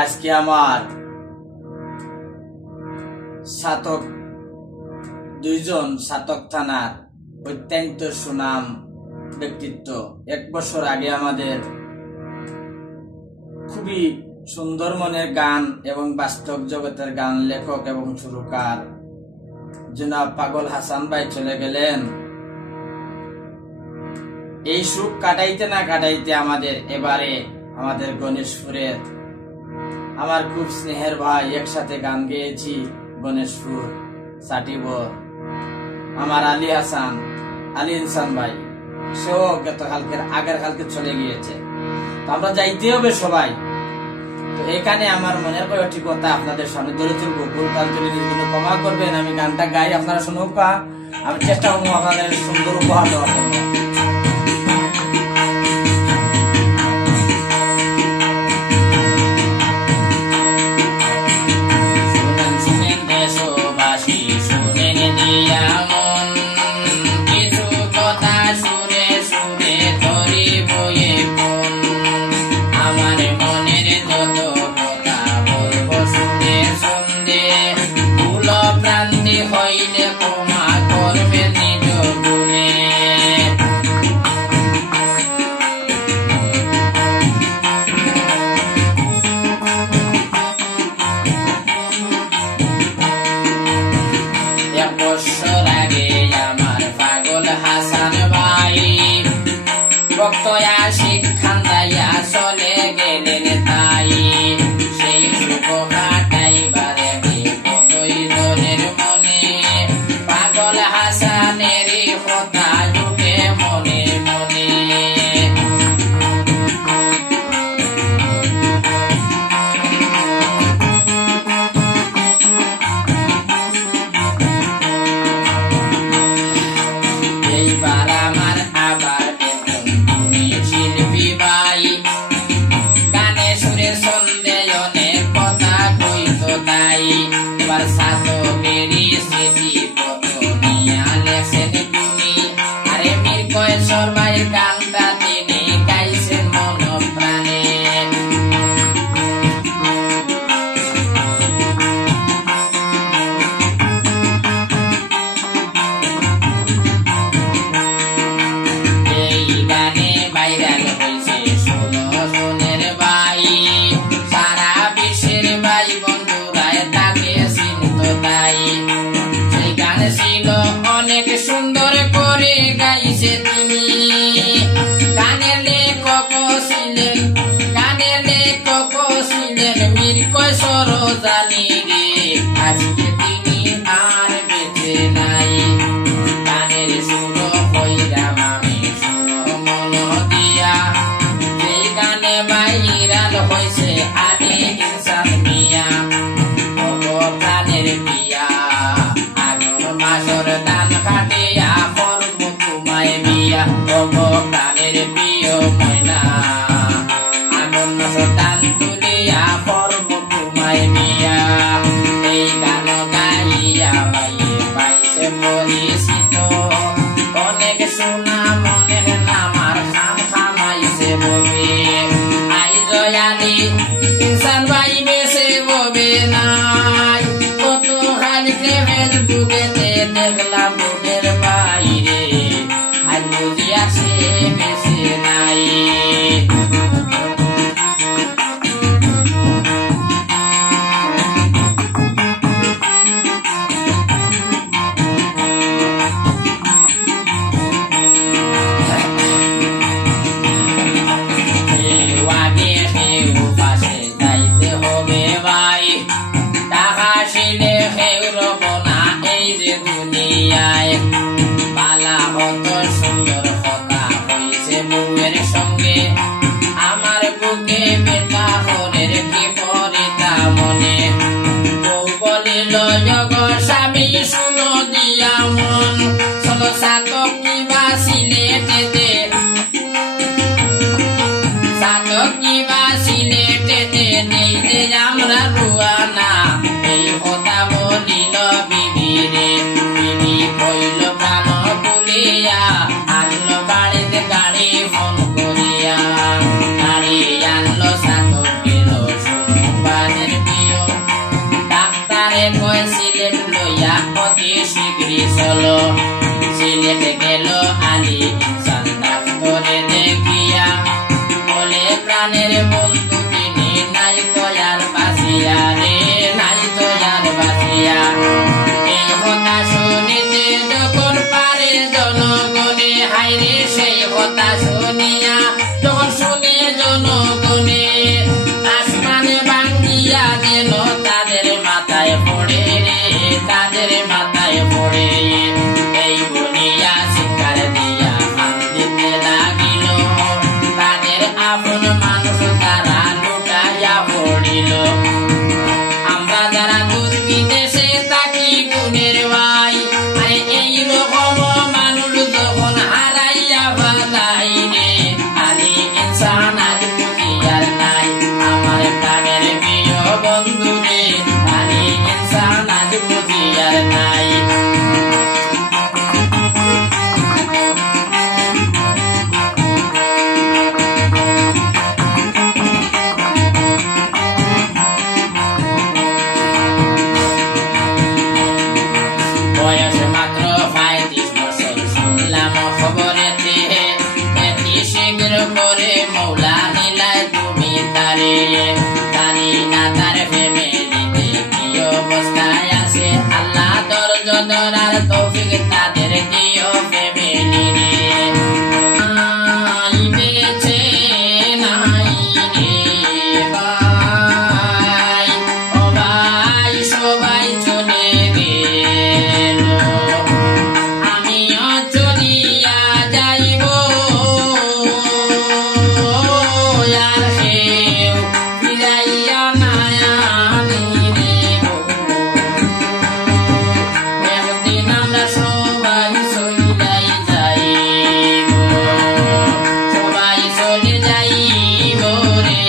আজকে আমার সাতক দুইজন সাতক থানার অত্যন্ত সুনাম ব্যক্তিত্ব। 1 বছর আগে আমাদের খুবই সুন্দর মনের গান এবং বাস্তব জগতের গান লেখক এবং সুরকার জনাব পাগল হাসান ভাই চলে গেলেন। এই সুখ কাটাইতে না কাটাইতে এবারে আমাদের গণেশপুরের আমার খুব স্নেহের ভাই, একসাথে গান গেয়েছি গণেশপুর সাটিবর, আমার আলী ইনসান ভাই, সেও আগের কালকে চলে গিয়েছে। আমরা যাইতে হবে সবাই। তো এখানে আমার মনের কয়েকটি কথা আপনাদের সামনে ধরে তুলবো, ভুল প্রান্তরে নিজগুলো ক্ষমা করবেন। আমি গানটা গাই, আপনারা শুনুক, আমি চেষ্টা করবো আপনাদের সুন্দর উপহার দেওয়ার জন্য। গাড়ি আনলো সাতক প্রাণের বন্ধু তিনি, নাই তো আর বাসিয়া রে, নাই তো আর বাসিয়া। এই কথা শুনিতে যখন পারে জনগণে, হাইরে সেই কথা শুনিয়া যখন শুনে জনগণে, আসমানে ভাঙ্গিয়া যেন তাদের মাথায় পড়ে রে, তাদের মাথায় পড়ে। এই বলিয়া শিকার দিয়া হাত দিতে লাগিল, তাদের আপন মানুষ তারা লুটাইয়া পড়িল। আমরা যারা দূর বিদেশে থাকি গুণের ভাই, আরে এইরকম মানুষ যখন হারাইয়া বালাই রে, আরে ইনসান আজ বুঝিয়ার নাই। আমার প্রাণের প্রিয় বন্ধু রে, আরে ইনসান আজ বুঝিয়ার নাই। বয়স মাত্র 35 বছর, শুনলাম খবরেতে এটি শীঘ্র করে মৌলা নিলায় তুমি তারে। জানি না তার ফ্যামিলিতে কি অবস্থায় আছে, আল্লাহ ধৈর্য ধরার তৌফিক তাদের দিও ফ্যামিলি রে। নাই বেঁচে নাই রে ভাই, ও ভাই সবাই চলে গেল, আমিও চলিয়া যাইব, আর কেউ ফিরাইয়া না আনিবে। একদিন আমরা সবাই চলিয়াই যাইব, সবাই চলে যাইব রে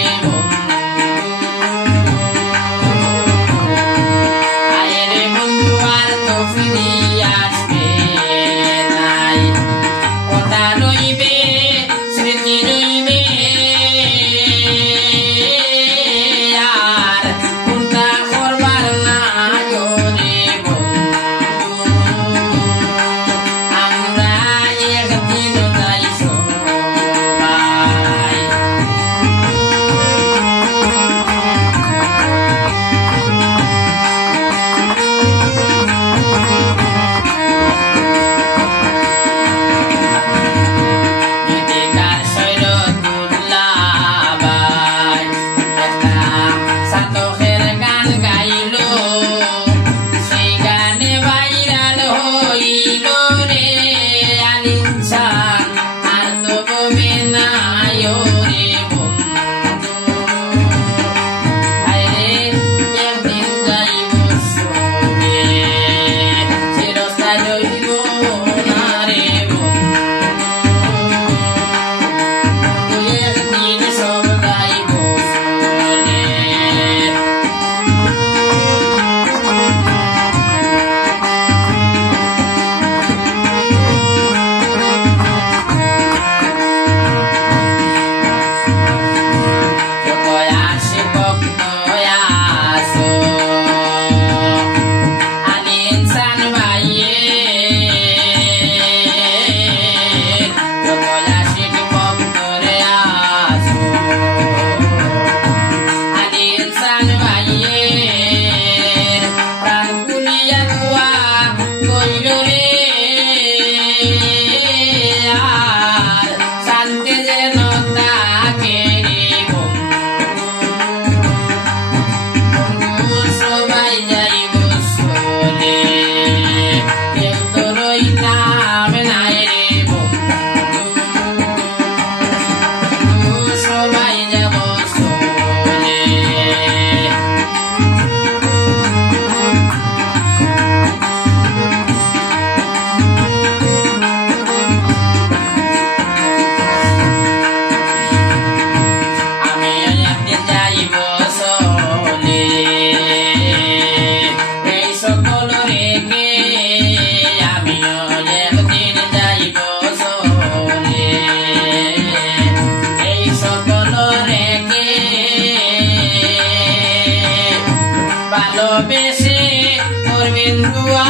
আয় রে বন্ধু, আর তো ফিরিয়া আসবে নাই। কথা রইবে স্মৃতি রইবে, আর কোনটা করবার নাই রে বন্ধু। আমরা একদিন যাই সবাই। গীতিকার সৈরতুল্লাহ একটা সাতকের গান গাইল, সেই গানে ভাইরাল হইল রে, আর ইনসান আর তো ববে নাই রে বন্ধু। হায়রে একদিন যাইব সবে, চিরস্থায়ী রইব না রে বন্ধু, একদিন সব যাইব চলে। যত আসি ভক্ত আসো, আলি ইনসান ভাইয়ে, যত আসি ভক্ত রে আসো, আলি ইনসান ভাইয়ে, প্রাণ খুলিয়া দোয়া কইল রে, আর শান্তি যেন থাকে রে বন্ধু। সবাই যাইব চলে, কেউ তো রইতাম নাই রে বন্ধু, সবাই যাব চলে। আমি একদিন যাইব চলে, এই সকল রেখে আমিও একদিন যাইব চলে, এই সকল রেখে ভালোবেসে করবেন দুয়া।